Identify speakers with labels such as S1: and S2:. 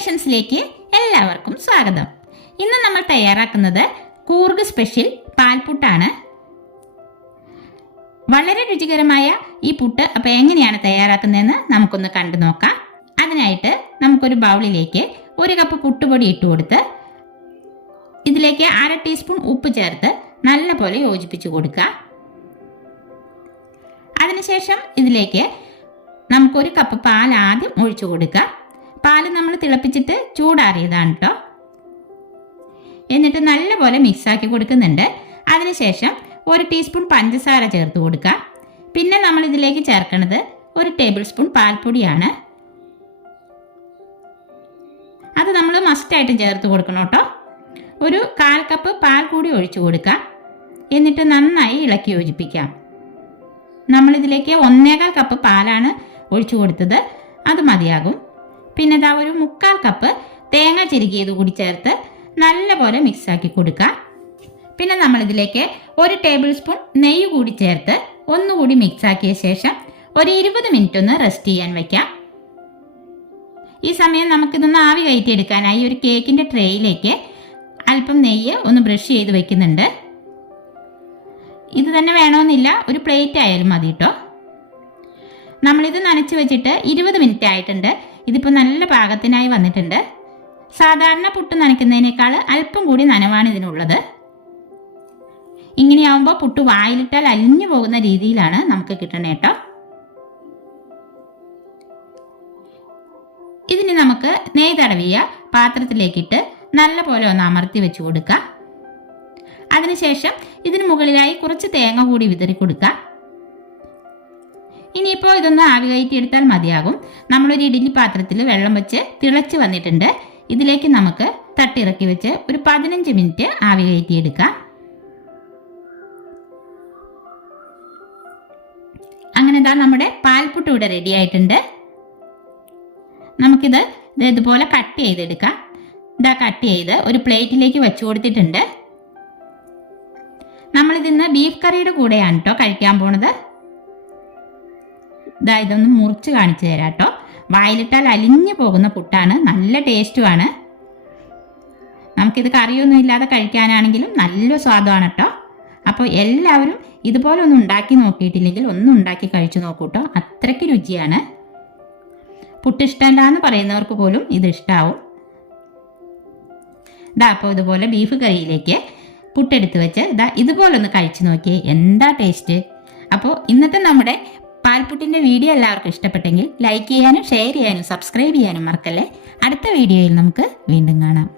S1: കിച്ചൺസിലേക്ക് എല്ലാവർക്കും സ്വാഗതം. ഇന്ന് നമ്മൾ തയ്യാറാക്കുന്നത് കൂർഗ് സ്പെഷ്യൽ പാൽപുട്ടാണ്. വളരെ രുചികരമായ ഈ പുട്ട് അപ്പോൾ എങ്ങനെയാണ് തയ്യാറാക്കുന്നതെന്ന് നമുക്കൊന്ന് കണ്ടു നോക്കാം. അതിനായിട്ട് നമുക്കൊരു ബൗളിലേക്ക് ഒരു കപ്പ് പുട്ടുപൊടി ഇട്ട് കൊടുത്ത് ഇതിലേക്ക് അര ടീസ്പൂൺ ഉപ്പ് ചേർത്ത് നല്ലപോലെ യോജിപ്പിച്ച് കൊടുക്കുക. അതിനുശേഷം ഇതിലേക്ക് നമുക്കൊരു കപ്പ് പാൽ ആദ്യം ഒഴിച്ചു കൊടുക്കുക. പാൽ നമ്മൾ തിളപ്പിച്ചിട്ട് ചൂടാറിയതാണ് കേട്ടോ എന്നിട്ട് നല്ലപോലെ മിക്സാക്കി കൊടുക്കുന്നുണ്ട്. അതിനുശേഷം ഒരു ടീസ്പൂൺ പഞ്ചസാര ചേർത്ത് കൊടുക്കുക. പിന്നെ നമ്മൾ ഇതിലേക്ക് ചേർക്കുന്നത് ഒരു ടേബിൾ സ്പൂൺ പാൽപ്പൊടിയാണ്. അത് നമ്മൾ മസ്റ്റായിട്ട് ചേർത്ത് കൊടുക്കണം കേട്ടോ ഒരു കാൽ കപ്പ് പാൽ കൂടി ഒഴിച്ചു കൊടുക്കുക. എന്നിട്ട് നന്നായി ഇളക്കി യോജിപ്പിക്കാം. നമ്മളിതിലേക്ക് ഒന്നേകാൽ കപ്പ് പാലാണ് ഒഴിച്ചു കൊടുത്തത്. അത് മതിയാകും. പിന്നെ ഇതാ ഒരു മുക്കാൽ കപ്പ് തേങ്ങ ചിരുകിയത് കൂടി ചേർത്ത് നല്ലപോലെ മിക്സാക്കി കൊടുക്കുക പിന്നെ നമ്മളിതിലേക്ക് ഒരു ടേബിൾ സ്പൂൺ നെയ്യ് കൂടി ചേർത്ത് ഒന്നുകൂടി മിക്സാക്കിയ ശേഷം ഒരു ഇരുപത് മിനിറ്റ് ഒന്ന് റെസ്റ്റ് ചെയ്യാൻ വയ്ക്കാം ഈ സമയം നമുക്കിതൊന്ന് ആവി കയറ്റിയെടുക്കാനായി ഒരു കേക്കിന്റെ ട്രേയിലേക്ക് അല്പം നെയ്യ് ഒന്ന് ബ്രഷ് ചെയ്ത് വെക്കുന്നുണ്ട്. ഇത് തന്നെ വേണമെന്നില്ല ഒരു പ്ലേറ്റ് ആയാലും മതി കേട്ടോ നമ്മളിത് നനച്ച് വെച്ചിട്ട് ഇരുപത് മിനിറ്റ് ആയിട്ടുണ്ട്. ഇതിപ്പോൾ നല്ല പാകത്തിനായി വന്നിട്ടുണ്ട്. സാധാരണ പുട്ട് നനയ്ക്കുന്നതിനേക്കാൾ അല്പം കൂടി നനവാണ് ഇതിനുള്ളത്. ഇങ്ങനെയാവുമ്പോൾ പുട്ട് വായിലിട്ടാൽ അലിഞ്ഞു പോകുന്ന രീതിയിലാണ് നമുക്ക് കിട്ടണേ കേട്ടോ. ഇതിന് നമുക്ക് നെയ് തടവിയ പാത്രത്തിലേക്കിട്ട് നല്ല പോലെ ഒന്ന് അമർത്തി വെച്ച് കൊടുക്കുക അതിനുശേഷം ഇതിന് മുകളിലായി കുറച്ച് തേങ്ങ കൂടി വിതറി കൊടുക്കുക ഇനിയിപ്പോൾ ഇതൊന്ന് ആവി കയറ്റി എടുത്താൽ മതിയാകും. നമ്മളൊരു ഇഡ്ഡലി പാത്രത്തിൽ വെള്ളം വെച്ച് തിളച്ച് വന്നിട്ടുണ്ട്. ഇതിലേക്ക് നമുക്ക് തട്ടിറക്കി വെച്ച് ഒരു പതിനഞ്ച് മിനിറ്റ് ആവി കയറ്റിയെടുക്കാം അങ്ങനെ ഇതാ നമ്മുടെ പാൽപ്പുട്ട് ഇവിടെ റെഡി ആയിട്ടുണ്ട്. നമുക്കിത് ഇതുപോലെ കട്ട് ചെയ്തെടുക്കാം. ഇതാ കട്ട് ചെയ്ത് ഒരു പ്ലേറ്റിലേക്ക് വെച്ചു കൊടുത്തിട്ടുണ്ട്. നമ്മളിതിന്ന് ബീഫ് കറിയുടെ കൂടെയാണ് കേട്ടോ കഴിക്കാൻ പോണത്. ഇതാ ഇതൊന്ന് മുറിച്ച് കാണിച്ചു തരാം കേട്ടോ. വായിലിട്ടാൽ അലിഞ്ഞു പോകുന്ന പുട്ടാണ്. നല്ല ടേസ്റ്റുമാണ് നമുക്കിത് കറിയൊന്നും ഇല്ലാതെ കഴിക്കാനാണെങ്കിലും നല്ല സ്വാദമാണ് കേട്ടോ. അപ്പോൾ എല്ലാവരും ഇതുപോലെ ഒന്ന് ഉണ്ടാക്കി നോക്കിയിട്ടില്ലെങ്കിൽ ഒന്നും ഉണ്ടാക്കി കഴിച്ചു നോക്കൂ കേട്ടോ. അത്രയ്ക്ക് രുചിയാണ്. പുട്ട് ഇഷ്ടമല്ല എന്ന് പറയുന്നവർക്ക് പോലും ഇത് ഇഷ്ടാവും. ഇതാ അപ്പോൾ ഇതുപോലെ ബീഫ് കറിയിലേക്ക് പുട്ടെടുത്ത് വെച്ച് ഇതാ ഇതുപോലെ ഒന്ന് കഴിച്ചു നോക്കിയേ. എന്താ ടേസ്റ്റ് അപ്പോൾ ഇന്നത്തെ നമ്മുടെ പാൽപ്പുട്ടിന്റെ വീഡിയോ എല്ലാവർക്കും ഇഷ്ടപ്പെട്ടെങ്കിൽ ലൈക്ക് ചെയ്യാനും ഷെയർ ചെയ്യാനും സബ്സ്ക്രൈബ് ചെയ്യാനും മറക്കല്ലേ? അടുത്ത വീഡിയോയിൽ നമുക്ക് വീണ്ടും കാണാം.